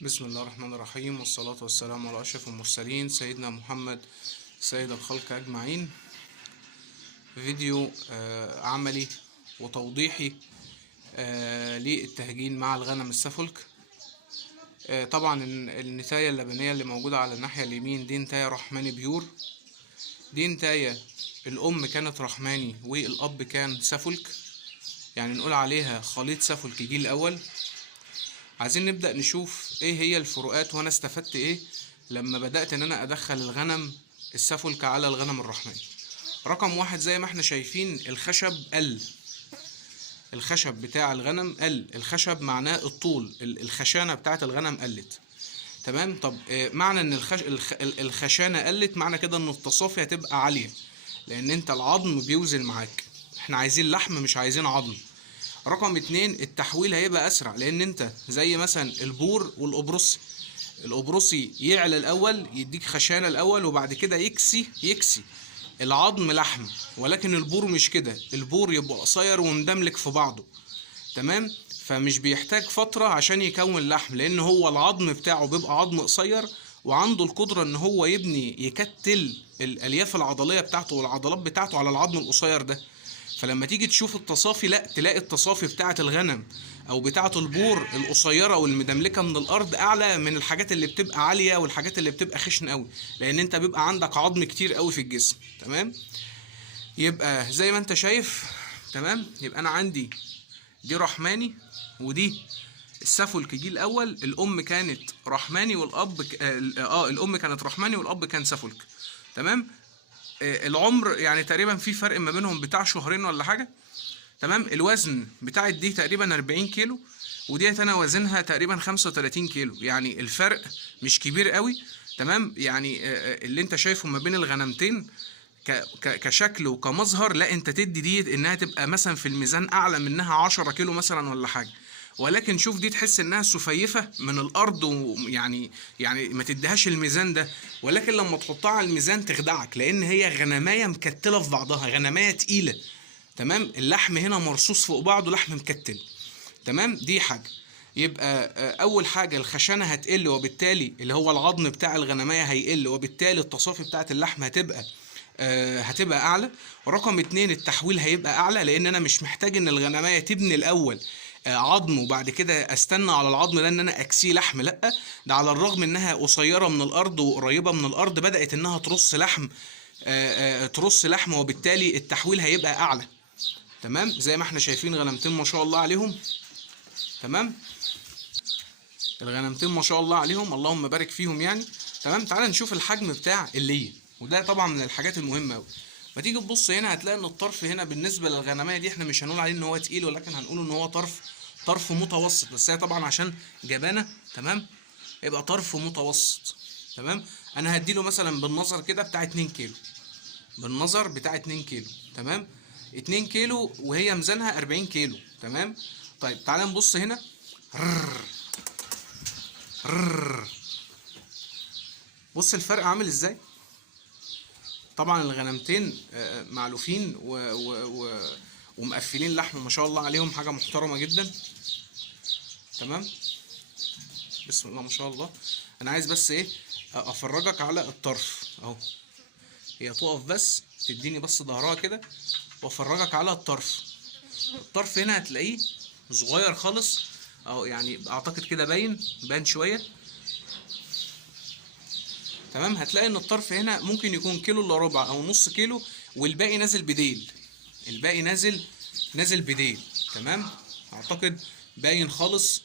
بسم الله الرحمن الرحيم، والصلاة والسلام على أشرف المرسلين سيدنا محمد سيد الخلق أجمعين. فيديو عملي وتوضيحي للتهجين مع الغنم السفلك. طبعا النتاية اللبنية اللي موجودة على الناحية اليمين دي نتاية رحماني بيور. دي نتاية الأم كانت رحماني والأب كان سفلك، يعني نقول عليها خليط سفلك جيل أول. عايزين نبدأ نشوف ايه هي الفروقات وانا استفدت ايه لما بدأت ان انا ادخل الغنم السفلك على الغنم الرحماني. رقم واحد، زي ما احنا شايفين الخشب قل، الخشب بتاع الغنم قل. الخشب معناه الطول، الخشانة بتاعت الغنم قلت. تمام. طب معنى ان الخشانة قلت، معنى كده ان التصافي هتبقى عالية، لان انت العظم بيوزن معاك. احنا عايزين لحم مش عايزين عظم. رقم اتنين، التحويل هيبقى اسرع، لان انت زي مثلا البور والقبرصي، القبرصي يعلى الاول يديك خشانه الاول وبعد كده يكسي العظم لحم، ولكن البور مش كده، البور يبقى قصير ومدملك في بعضه. تمام. فمش بيحتاج فتره عشان يكون لحم، لان هو العظم بتاعه بيبقى عظم قصير وعنده القدره ان هو يكتل الالياف العضليه بتاعته والعضلات بتاعته على العظم القصير ده. فلما تيجي تشوف التصافي، لا تلاقي التصافي بتاعة الغنم او بتاعة البور القصيرة والمدملكة من الارض اعلى من الحاجات اللي بتبقى عالية والحاجات اللي بتبقى خشن قوي، لان انت بيبقى عندك عظم كتير قوي في الجسم. تمام. يبقى زي ما انت شايف. تمام. يبقى انا عندي دي رحماني ودي السفلك جيل الاول. الام كانت رحماني والاب الام كانت رحماني والاب كان سفلك. تمام. العمر يعني تقريبا في فرق ما بينهم بتاع شهرين ولا حاجه. تمام. الوزن بتاعت دي تقريبا 40 كيلو، وديت انا وزنها تقريبا 35 كيلو، يعني الفرق مش كبير قوي. تمام. يعني اللي انت شايفه ما بين الغنمتين كشكل وكمظهر، لا انت تدي دي انها تبقى مثلا في الميزان اعلى منها 10 كيلو مثلا ولا حاجه، ولكن شوف دي تحس انها سفيفه من الارض، ويعني ما تديهاش الميزان ده، ولكن لما تحطها على الميزان تخدعك، لان هي غنمايه مكتله في بعضها، غنمايه تقيله. تمام. اللحم هنا مرصوص فوق بعضه، لحم مكتل. تمام. دي حاجه. يبقى اول حاجه الخشانه هتقل، وبالتالي اللي هو العظم بتاع الغنمايه هيقل، وبالتالي التصافي بتاعت اللحم هتبقى اعلى. ورقم اتنين، التحويل هيبقى اعلى، لان انا مش محتاج ان الغنمايه تبني الاول عظم وبعد كده استنى على العظم ده ان انا اكسيه لحم. لا، ده على الرغم انها قصيره من الارض وقريبه من الارض بدات انها ترص لحم، ترص لحم، وبالتالي التحويل هيبقى اعلى. تمام. زي ما احنا شايفين غنمتين ما شاء الله عليهم. تمام. الغنمتين ما شاء الله عليهم، اللهم بارك فيهم يعني. تمام. تعال نشوف الحجم بتاع اللي، وده طبعا من الحاجات المهمه قوي. ما تيجي تبص هنا هتلاقي ان الطرف هنا بالنسبه للغنميه دي احنا مش هنقول عليه ان هو تقيل، ولكن هنقول ان هو طرف متوسط، بس هي طبعا عشان جبانه. تمام. يبقى طرف متوسط. تمام. انا هديله مثلا بالنظر كده بتاع 2 كيلو، بالنظر بتاع 2 كيلو. تمام. 2 كيلو وهي ميزانها 40 كيلو. تمام. طيب تعال نبص هنا. بص الفرق عامل ازاي. طبعا الغنمتين معلوفين ومقفلين لحم ما شاء الله عليهم، حاجه محترمه جدا. تمام. بسم الله ما شاء الله. انا عايز بس ايه، افرجك على الطرف اهو. هي تقف بس تديني بس ظهرها كده وافرجك على الطرف. الطرف هنا هتلاقيه صغير خالص اهو، يعني اعتقد كده باين شويه. تمام. هتلاقي ان الطرف هنا ممكن يكون كيلو الا ربع او نص كيلو، والباقي نازل بديل، الباقي نازل بديل. تمام. اعتقد باين خالص.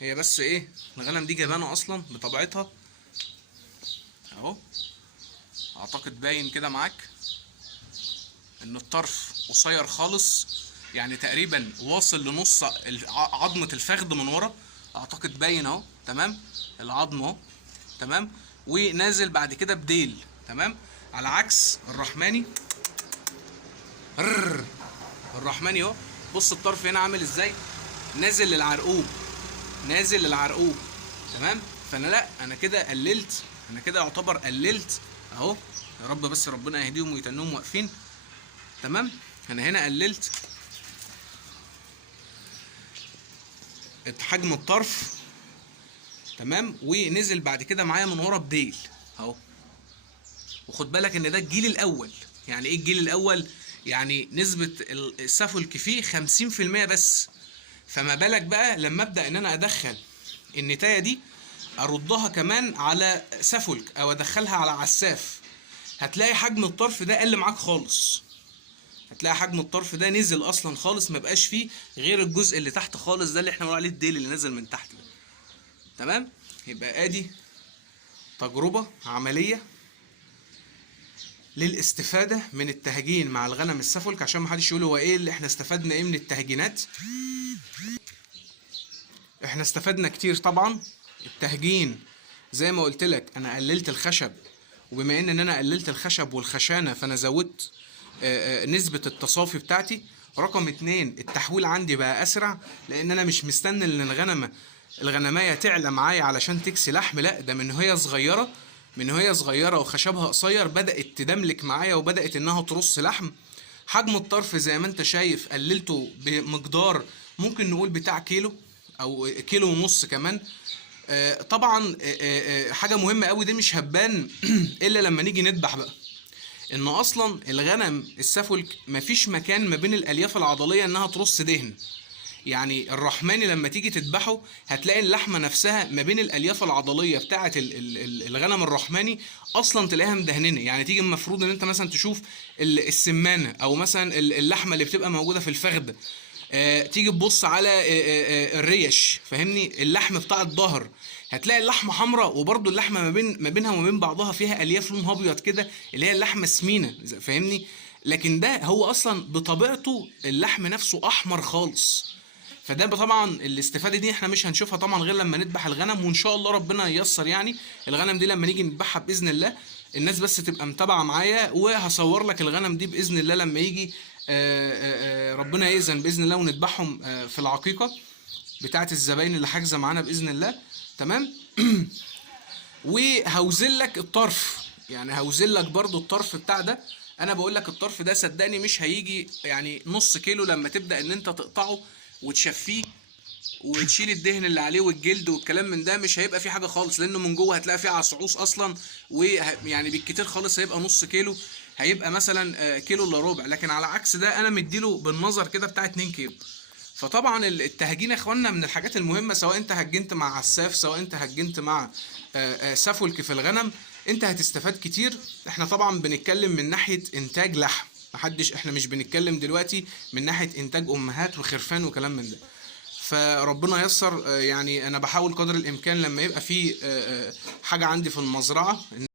هي بس ايه، الغنم دي جبانه اصلا بطبيعتها اهو. اعتقد باين كده معاك ان الطرف قصير خالص، يعني تقريبا واصل لنص عظمه الفخذ من ورا. اعتقد باين اهو. تمام. العظم اهو. تمام. ونازل بعد كده بديل. تمام. على عكس الرحماني. الرحماني اهو. بص الطرف هنا عامل ازاي، نازل للعرقوب، نازل للعرقوب. تمام. فانا لا، انا كده قللت، انا كده يعتبر قللت اهو. يا رب بس ربنا يهديهم ويتنهم واقفين. تمام. انا هنا قللت حجم الطرف تمام. ونزل بعد كده معايا من ورا بديل اهو. وخد بالك ان ده الجيل الاول. يعني ايه الجيل الاول؟ يعني نسبة السافولك فيه 50% بس. فما بالك بقى لما ابدأ ان انا ادخل النتاية دي اردها كمان على سافولك او ادخلها على عساف، هتلاقي حجم الطرف ده قل معاك خالص. هتلاقي حجم الطرف ده نزل اصلا خالص، ما بقاش فيه غير الجزء اللي تحت خالص ده اللي احنا بنقول عليه الديل اللي نزل من تحت ده. تمام. يبقى ادي تجربة عملية للاستفادة من التهجين مع الغنم السافولك، عشان ما حدش يقول هو ايه اللي احنا استفدنا ايه من التهجينات. احنا استفدنا كتير طبعا. التهجين زي ما قلت لك انا قللت الخشب، وبما ان انا قللت الخشب والخشانة فانا زودت نسبة التصافي بتاعتي. رقم 2 التحويل عندي بقى اسرع، لان انا مش مستني ان الغنمايه تعلى معايا علشان تكسي لحم، لا ده من وهي صغيره وخشبها قصير بدات تدملك معايا وبدات انها ترص لحم. حجم الطرف زي ما انت شايف قللته بمقدار ممكن نقول بتاع كيلو او كيلو ونص كمان. طبعا حاجه مهمه قوي دي مش هتبان الا لما نيجي نذبح بقى، ان اصلا الغنم السافولك مفيش مكان ما بين الالياف العضليه انها ترص دهن. يعني الرحماني لما تيجي تذبحه هتلاقي اللحمه نفسها ما بين الالياف العضليه بتاعه الغنم الرحماني اصلا تلاقيها مدهننه. يعني تيجي المفروض ان انت مثلا تشوف السمانه او مثلا اللحمه اللي بتبقى موجوده في الفخذ، تيجي تبص على الريش، فاهمني، اللحم بتاع الظهر، هتلاقي اللحمه حمراء وبرده اللحمه ما بينها وما بين بعضها فيها الياف لونها ابيض كده اللي هي اللحمه سمينه، فاهمني. لكن ده هو اصلا بطبيعته اللحم نفسه احمر خالص. فده طبعا الاستفاده دي احنا مش هنشوفها طبعا غير لما نذبح الغنم، وان شاء الله ربنا ييسر. يعني الغنم دي لما نيجي نذبحها باذن الله، الناس بس تبقى متابعه معايا، وهصور لك الغنم دي باذن الله لما يجي ربنا يأذن باذن الله ونذبحهم في العقيقه بتاعه الزباين اللي حاجزه معانا باذن الله. تمام. وهوزن لك الطرف، يعني هوزن لك برضو الطرف بتاع ده. انا بقول لك الطرف ده صدقني مش هيجي يعني نص كيلو لما تبدا ان انت تقطعه وتشفيه وتشيل الدهن اللي عليه والجلد والكلام من ده، مش هيبقى فيه حاجه خالص، لانه من جوه هتلاقي فيه عصعوص اصلا، ويعني بالكتير خالص هيبقى نص كيلو، هيبقى مثلا كيلو الا ربع. لكن على عكس ده انا مديله بالنظر كده بتاع 2 كيلو. فطبعا التهجين يا اخوانا من الحاجات المهمه، سواء انت هجنت مع عساف سواء انت هجنت مع سافولك في الغنم، انت هتستفاد كتير. احنا طبعا بنتكلم من ناحيه انتاج لحم، احنا مش بنتكلم دلوقتي من ناحيه انتاج امهات وخرفان وكلام من ده. فربنا ييسر. يعني انا بحاول قدر الامكان لما يبقى في حاجه عندي في المزرعه